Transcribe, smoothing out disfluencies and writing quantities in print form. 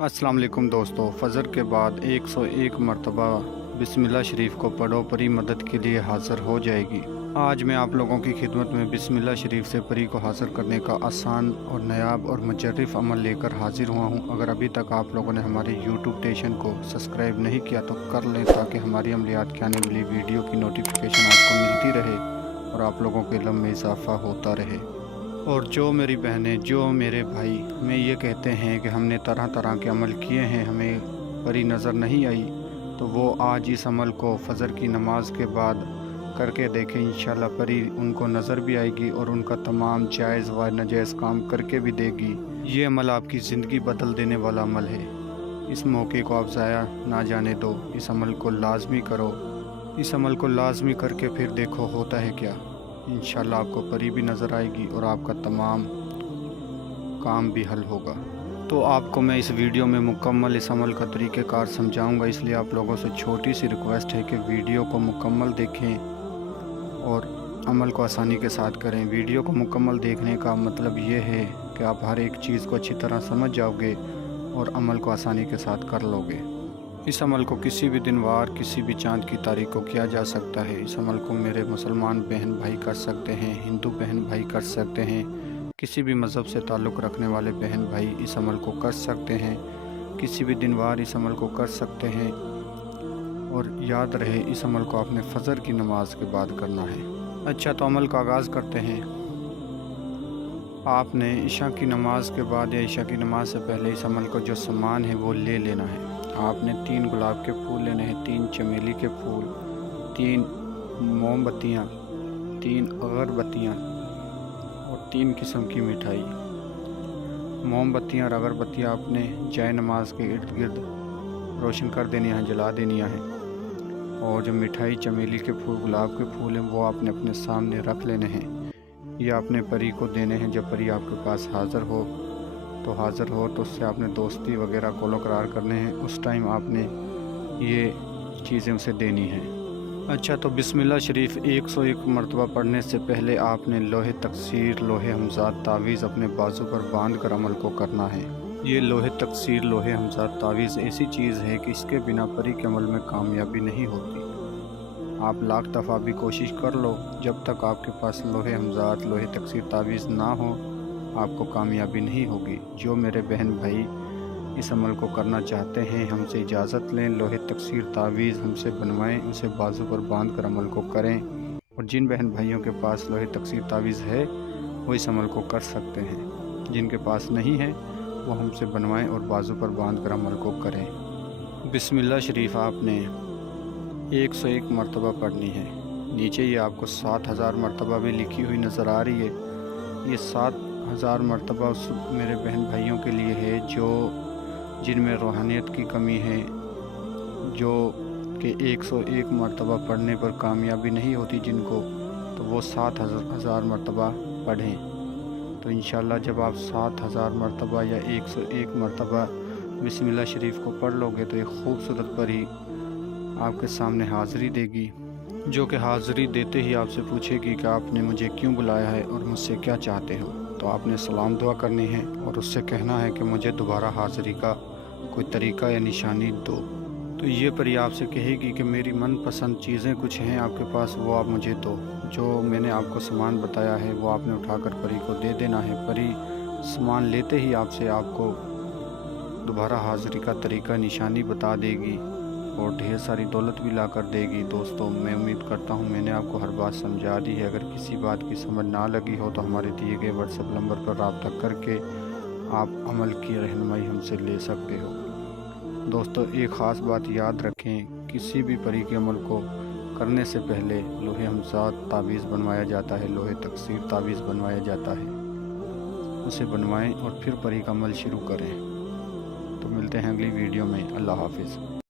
अस्सलाम वालेकुम दोस्तों, फ़जर के बाद 101 मरतबा बिस्मिल्लाह शरीफ को पढ़ो, परी मदद के लिए हाज़िर हो जाएगी। आज मैं आप लोगों की खिदमत में बिस्मिल्लाह शरीफ से परी को हासिल करने का आसान और नायाब और मुजर्रफ अमल लेकर हाजिर हुआ हूँ। अगर अभी तक आप लोगों ने हमारे यूट्यूब स्टेशन को सब्सक्राइब नहीं किया तो कर लें, ताकि हमारी अमलियात की आने वाली वीडियो की नोटिफिकेशन आपको मिलती रहे और आप लोगों के इल्म में इजाफ़ा होता रहे। और जो मेरी बहनें, जो मेरे भाई हमें ये कहते हैं कि हमने तरह तरह के अमल किए हैं, हमें परी नज़र नहीं आई, तो वो आज इस अमल को फ़जर की नमाज के बाद करके देखें। इंशाल्लाह परी उनको नज़र भी आएगी और उनका तमाम जायज़ व नाजायज़ काम करके भी देगी। ये अमल आपकी ज़िंदगी बदल देने वाला अमल है। इस मौके को आप ज़ाया ना जाने दो, इस अमल को लाजमी करो। इस अमल को लाजमी करके फिर देखो होता है क्या। इंशाल्लाह आपको परी भी नज़र आएगी और आपका तमाम काम भी हल होगा। तो आपको मैं इस वीडियो में मुकम्मल इस अमल का तरीक़ेकार समझाऊंगा, इसलिए आप लोगों से छोटी सी रिक्वेस्ट है कि वीडियो को मुकम्मल देखें और अमल को आसानी के साथ करें। वीडियो को मुकम्मल देखने का मतलब ये है कि आप हर एक चीज़ को अच्छी तरह समझ जाओगे और अमल को आसानी के साथ कर लोगे। इस अमल को किसी भी दिन वार, किसी भी चाँद की तारीख को किया जा सकता है। इस अमल को मेरे मुसलमान बहन भाई कर सकते हैं, हिंदू बहन भाई कर सकते हैं, किसी भी मज़हब से ताल्लुक़ रखने वाले बहन भाई इस अमल को कर सकते हैं, किसी भी दिन वार इस अमल को कर सकते हैं। और याद रहे, इस अमल को आपने फ़जर की नमाज के बाद करना है। अच्छा, तो अमल का आगाज़ करते हैं। आपने इशा की नमाज के बाद या इशा की नमाज से पहले इस अमल को जो सामान है वो ले लेना है। आपने 3 गुलाब के फूल लेने हैं, 3 चमेली के फूल, 3 मोमबत्तियाँ, 3 अगरबत्तियाँ और 3 किस्म की मिठाई। मोमबत्तियाँ और अगरबत्तियाँ आपने जाए नमाज के इर्द गिर्द रोशन कर देनी है, जला देनी है। और जो मिठाई, चमेली के फूल, गुलाब के फूल हैं, वो आपने अपने सामने रख लेने हैं। ये आपने परी को देने हैं। जब परी आपके पास हाज़िर हो तो उससे आपने दोस्ती वगैरह कोलो करार करने हैं। उस टाइम आपने ये चीज़ें उसे देनी हैं। अच्छा, तो बिस्मिल्लाह शरीफ 101 मरतबा पढ़ने से पहले आपने लोहे तकसीर, लोहे हमज़ात तावीज़ अपने बाजू पर बांध कर अमल को करना है। ये लोहे तकसीर, लोहे हमज़ात तावीज़ ऐसी चीज़ है कि इसके बिना परी के अमल में कामयाबी नहीं होती। आप लाख दफ़ा भी कोशिश कर लो, जब तक आपके पास लोहे हमज़ात, लोहे तकसीर तावीज़ ना हो, आपको कामयाबी नहीं होगी। जो मेरे बहन भाई इस अमल को करना चाहते हैं, हमसे इजाज़त लें, लोहे तकसीर तावीज़ हमसे बनवाएं, उसे बाजू पर बांध कर अमल को करें। और जिन बहन भाइयों के पास लोहे तकसीर तावीज़ है वो इस अमल को कर सकते हैं। जिनके पास नहीं है वो हमसे बनवाएं और बाजू पर बांध कर अमल को करें। बिस्मिल्लाह शरीफ आपने 101 मरतबा पढ़नी है। नीचे ये आपको 7000 मरतबा भी लिखी हुई नज़र आ रही है। ये 7000 मरतबा उस मेरे बहन भाइयों के लिए है जिनमें रूहानियत की कमी है, जो कि 101 मरतबा पढ़ने पर कामयाबी नहीं होती जिनको, तो वो 7000 मरतबा पढ़ें। तो इंशाल्लाह जब आप 7000 मरतबा या 101 मरतबा बिस्मिल्लाह शरीफ को पढ़ लोगे तो एक खूबसूरत परी आपके सामने हाज़िरी देगी, जो कि हाज़िरी देते ही आपसे पूछेगी कि आपने मुझे क्यों बुलाया है और मुझसे क्या चाहते हो। तो आपने सलाम दुआ करनी है और उससे कहना है कि मुझे दोबारा हाज़िरी का कोई तरीक़ा या निशानी दो। तो ये परी आपसे कहेगी कि मेरी मनपसंद चीज़ें कुछ हैं आपके पास, वो आप मुझे दो। जो मैंने आपको सामान बताया है वो आपने उठाकर परी को दे देना है। परी सामान लेते ही आपको दोबारा हाज़िरी का तरीक़ा निशानी बता देगी और ढेर सारी दौलत भी ला कर देगी। दोस्तों, मैं उम्मीद करता हूँ मैंने आपको हर बात समझा दी है। अगर किसी बात की समझ ना लगी हो तो हमारे दिए गए व्हाट्सएप नंबर पर रब्ता करके आप अमल की रहनुमाई हमसे ले सकते हो। दोस्तों, एक ख़ास बात याद रखें, किसी भी परी के अमल को करने से पहले लोहे हमज़ात तावीज़ बनवाया जाता है, लोहे तकसीर तावीज़ बनवाया जाता है। उसे बनवाएं और फिर परी का अमल शुरू करें। तो मिलते हैं अगली वीडियो में। अल्लाह हाफ़िज़।